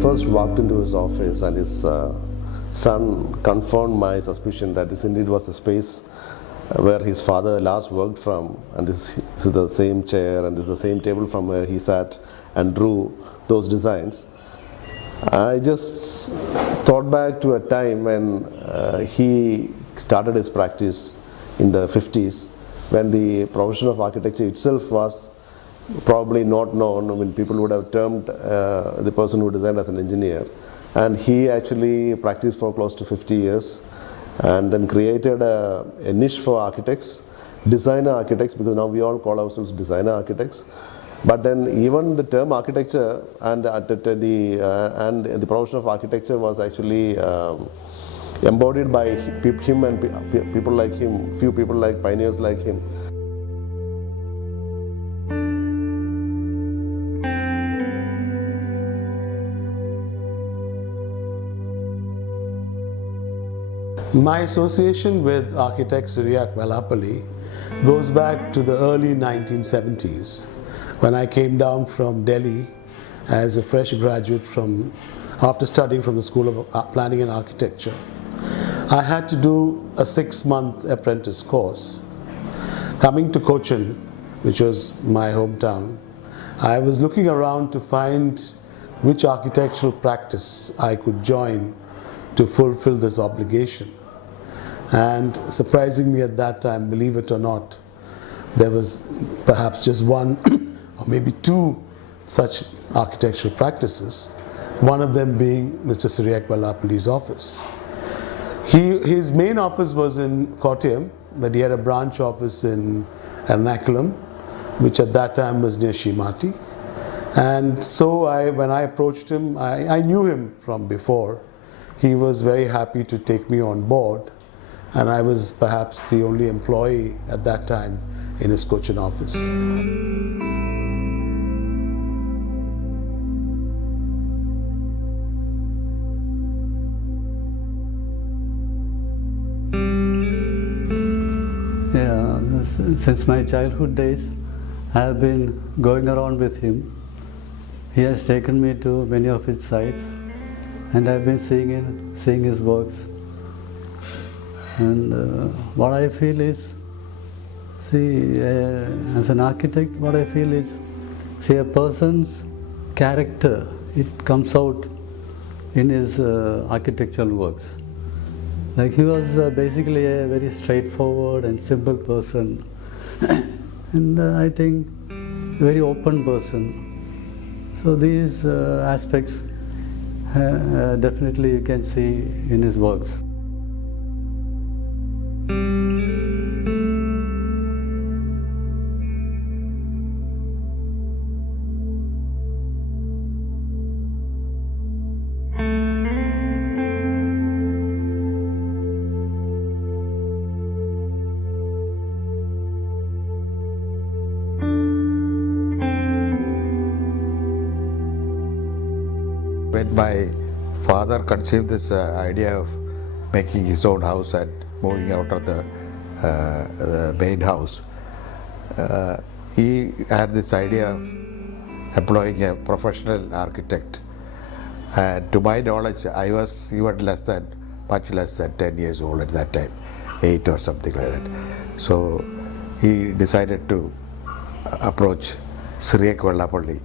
first walked into his office and his son confirmed my suspicion that this indeed was a space where his father last worked from, and this is the same chair and this is the same table from where he sat and drew those designs. I just thought back to a time when he started his practice in the 50s, when the profession of architecture itself was probably not known. I mean, people would have termed the person who designed as an engineer, and he actually practiced for close to 50 years and then created a niche for architects, designer architects, because now we all call ourselves designer architects. But then even the term architecture and the profession of architecture was actually embodied by him and people like him, few people like pioneers like him. My association with architect Cyriac Vellapally goes back to the early 1970s, when I came down from Delhi as a fresh graduate after studying from the School of Planning and Architecture. I had to do a 6-month apprentice course. Coming to Cochin, which was my hometown, I was looking around to find which architectural practice I could join to fulfill this obligation. And surprisingly at that time, believe it or not, there was perhaps just one or maybe two such architectural practices, one of them being Mr. Cyriac Vellapally's office. His main office was in Kottayam, but he had a branch office in Ernakulam, which at that time was near Shimati. And so when I approached him, I knew him from before. He was very happy to take me on board, and I was perhaps the only employee at that time in his Cochin office. Yeah, since my childhood days, I have been going around with him. He has taken me to many of his sites, and I've been seeing his works. And what I feel is, as an architect, what I feel is, a person's character, it comes out in his architectural works. Like, he was basically a very straightforward and simple person, and I think a very open person. So these aspects definitely you can see in his works. When my father conceived this idea of making his own house and moving out of the main house, he had this idea of employing a professional architect. And to my knowledge, I was even much less than 10 years old at that time, 8 or something like that. So he decided to approach Cyriac Vellapally.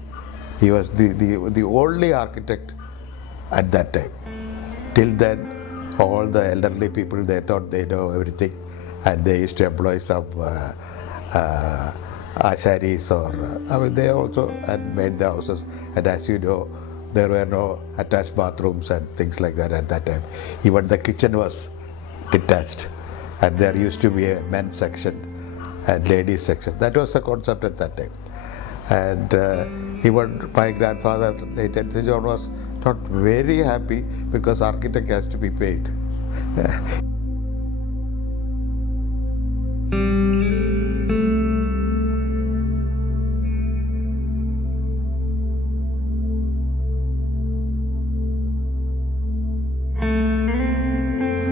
He was the only architect at that time. Till then, all the elderly people, they thought they know everything, and they used to employ some asharis or, they also had made the houses. And as you know, there were no attached bathrooms and things like that at that time. Even the kitchen was detached, and there used to be a men's section and ladies section. That was the concept at that time. And even my grandfather, late St. John, was not very happy because architect has to be paid.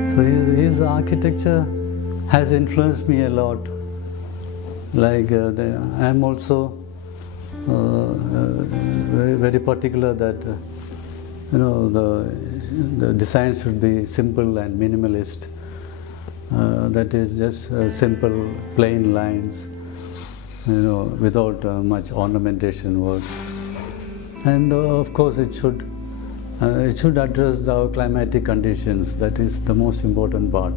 So his architecture has influenced me a lot. Like I am also very particular that the design should be simple and minimalist. That is just simple, plain lines, without much ornamentation work. And of course, it should address our climatic conditions. That is the most important part.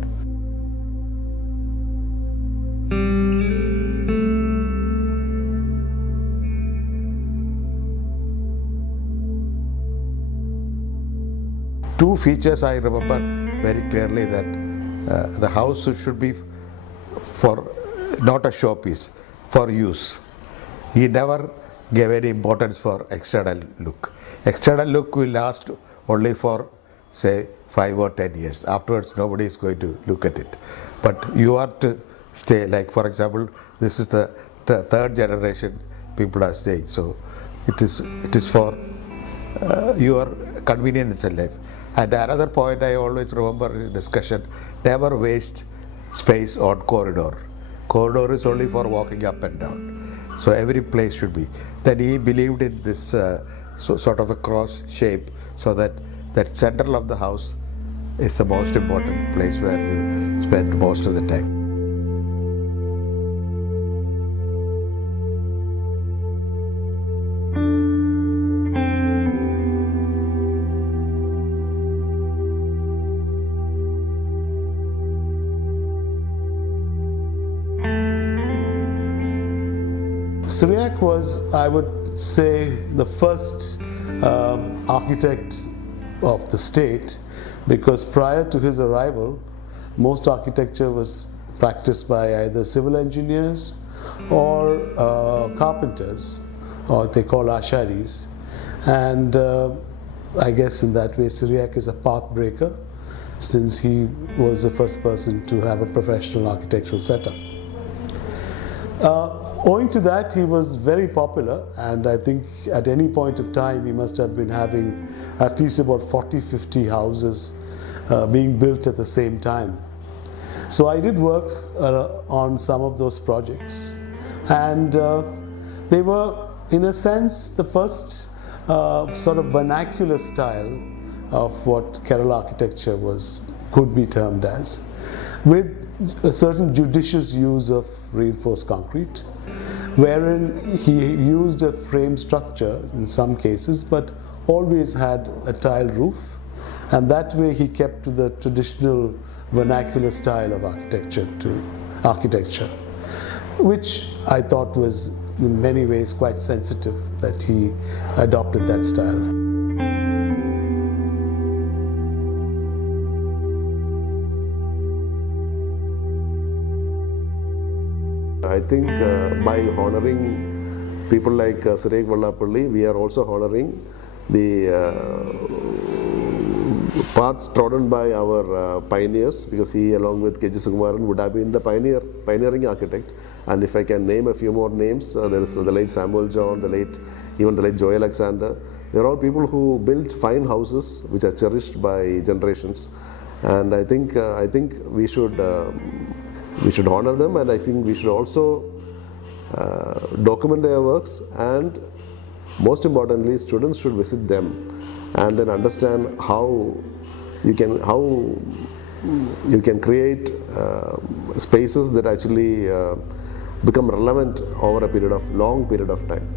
Two features I remember very clearly, that the house should be for not a showpiece, for use. He never gave any importance for external look. External look will last only for say 5 or 10 years. Afterwards nobody is going to look at it. But you are to stay, like for example, this is the third generation people are staying. So it is for your convenience in life. And another point I always remember in discussion, never waste space on corridor. Corridor is only for walking up and down. So every place should be. Then he believed in this sort of a cross shape, so that center of the house is the most important place where you spend most of the time. Cyriac was, I would say, the first architect of the state, because prior to his arrival, most architecture was practiced by either civil engineers or carpenters, or they call asharis. And I guess in that way Cyriac is a path breaker, since he was the first person to have a professional architectural setup. Owing to that, he was very popular, and I think at any point of time he must have been having at least about 40-50 houses being built at the same time. So I did work on some of those projects, and they were, in a sense, the first sort of vernacular style of what Kerala architecture could be termed as, with a certain judicious use of reinforced concrete, wherein he used a frame structure in some cases, but always had a tiled roof, and that way he kept to the traditional vernacular style of architecture, which I thought was in many ways quite sensitive that he adopted that style. I think by honoring people like Cyriac Vellapally, we are also honoring the paths trodden by our pioneers, because he, along with K.G. Sukumaran, would have been the pioneering architect. And if I can name a few more names, there is the late Samuel John, even the late Joy Alexander. They are all people who built fine houses which are cherished by generations. And I think we should honor them, and I think we should also document their works, and most importantly, students should visit them and then understand how you can create spaces that actually become relevant over a long period of time.